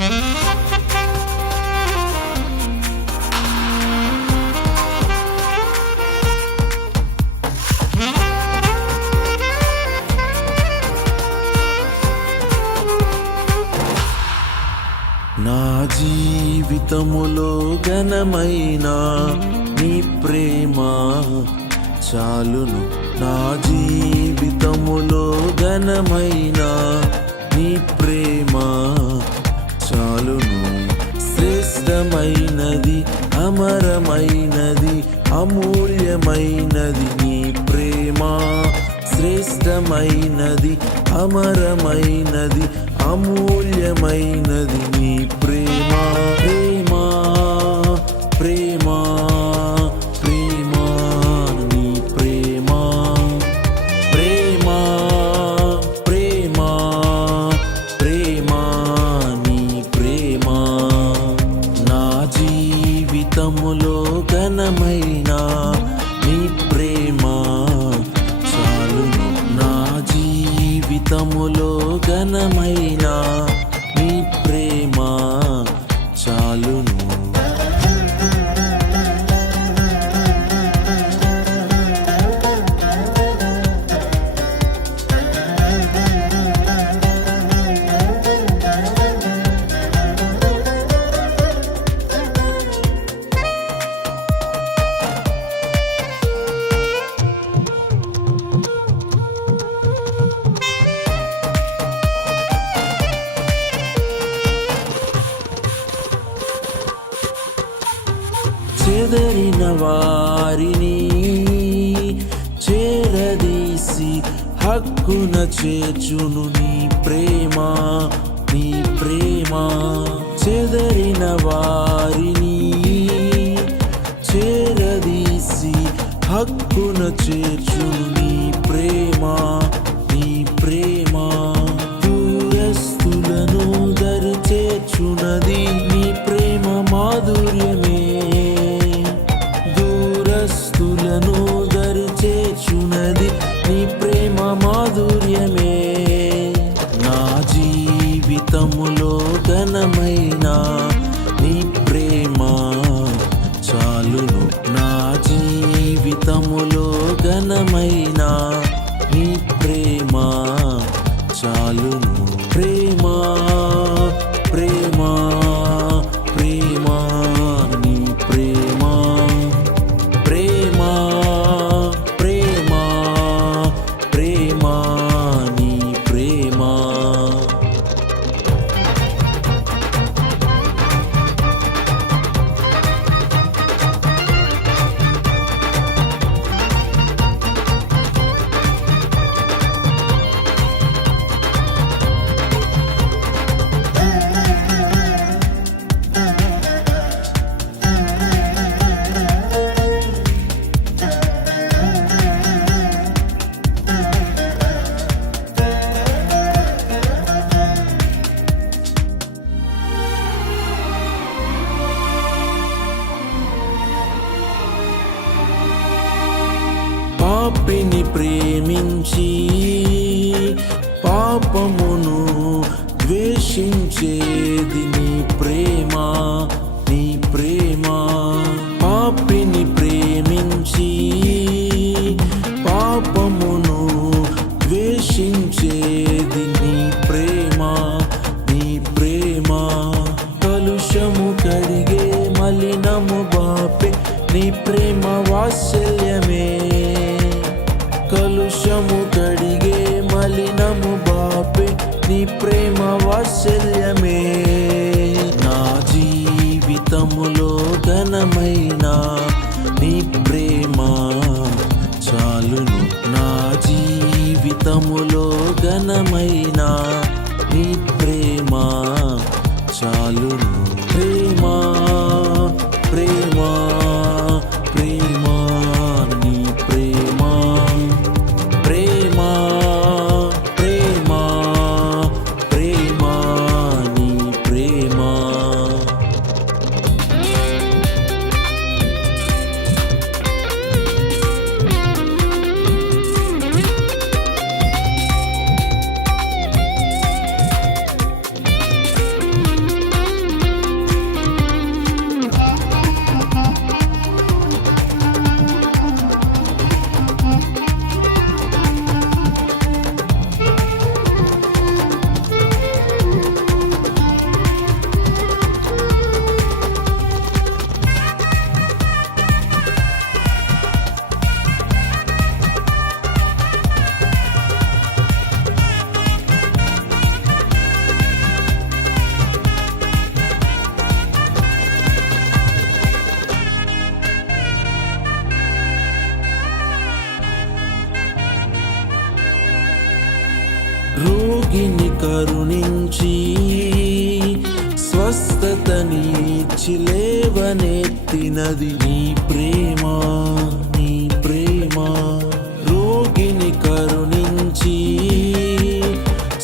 నా జీవితములో ఘనమైన నీ ప్రేమ చాలును. నా జీవితములో ఘనమైన నీ ప్రేమ చాలును. శ్రేష్టమైనది, అమరమైనది, అమూల్యమైనది నీ ప్రేమ. శ్రేష్టమైనది, అమరమైనది, అమూల్యమైనది నీ ప్రేమ. ప్రేమ ప్రేమ ప్రేమ నీ ప్రేమ. ప్రేమ ప్రేమ ప్రేమ నీ ప్రేమ. నా జీవితములో ఘనమైన నీ ప్రేమ చాలును. నా జీవితములో ఘనమైన నీ ప్రేమ చాలును. చెదరిన వారిని చేరదీసి హక్కున చేర్చును నీ ప్రేమ. నీ ప్రేమ చెదరిన వారిని చేరదీసి హక్కున చేర్చును నీ ప్రేమ. నీ ప్రేమ దూరస్తులను దరి చేర్చునది నీ ప్రేమ మాధుర్యమే. దూరస్తులను దరి చేర్చునది నీ ప్రేమ మాధుర్యమే. నా జీవితములో ఘనమైన నీ ప్రేమ చాలును. నా జీవితములో ఘనమైన నీ ప్రేమ చాలును. ప్రేమ ప్రేమ ప్రేమ నీ ప్రేమ. ప్రేమ ప్రేమ ప్రేమ నీ ప్రేమ. పాపిని ప్రేమించి పాపమును ద్వేషించేది నీ ప్రేమ. నీ ప్రేమ పాపిని ప్రేమించి పాపమును ద్వేషించేది నీ ప్రేమ. నీ ప్రేమ కలుషము కడిగే మలినము బాపే నీ ప్రేమ వాత్సల్యమే. కలుషము కడిగే మలినము బాపే నీ ప్రేమ వాత్సల్యమే. నా జీవితములో ఘనమైన నీ ప్రేమ చాలును. నా జీవితములో ఘనమైన నీ ప్రేమ చాలును. ప్రేమ ప్రేమ ప్రేమ నీ ప్రేమ. ప్రేమ ప్రేమ ప్రేమ నీ ప్రేమ. రోగిని కరుణించి స్వస్థతనిచ్చి లేవనెత్తినది నీ ప్రేమ, నీ ప్రేమ. రోగిని కరుణించి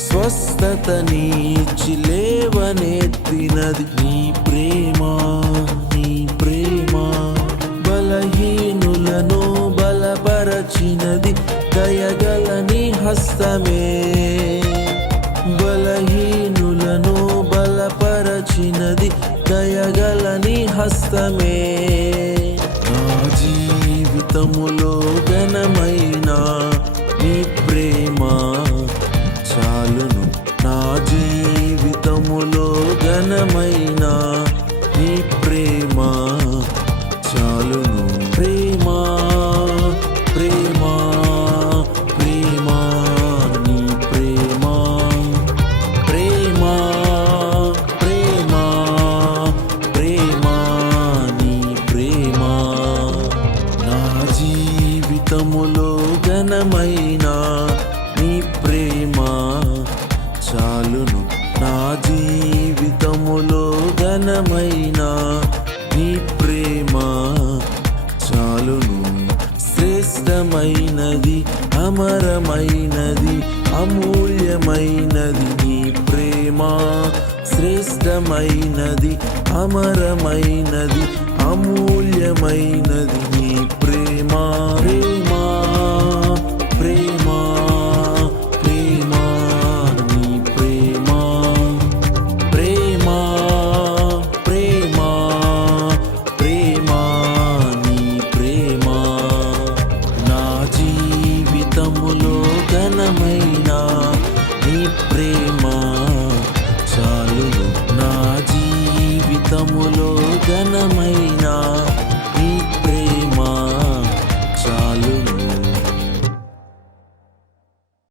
స్వస్థతనిచ్చి లేవనెత్తినది నీ ప్రేమ, నీ ప్రేమ. బలహీనులను బలపరచినది దయగల నీ హస్తమే. బలహీనులను బలపరచినది దయగల నీ హస్తమే. నా జీవితములో ఘనమైన నీ ప్రేమ చాలును. నా జీవితములో ఘనమైన నీ ప్రేమ చాలును. ప్రేమ, ప్రేమ, ప్రేమ, నీ ప్రేమ. ప్రేమ, ప్రేమ, ప్రేమ, నీ ప్రేమ. నా జీవితములో ఘనమైన నీ ప్రేమ చాలును. నా జీవితములో ఘనమైన నీ ప్రేమ చాలును. శ్రేష్టమైనది, అమరమైనది, అమూల్యమైనది నీ ప్రేమ. శ్రేష్టమైనది, అమరమైనది, అమూల్యమైనది నీ ప్రేమ.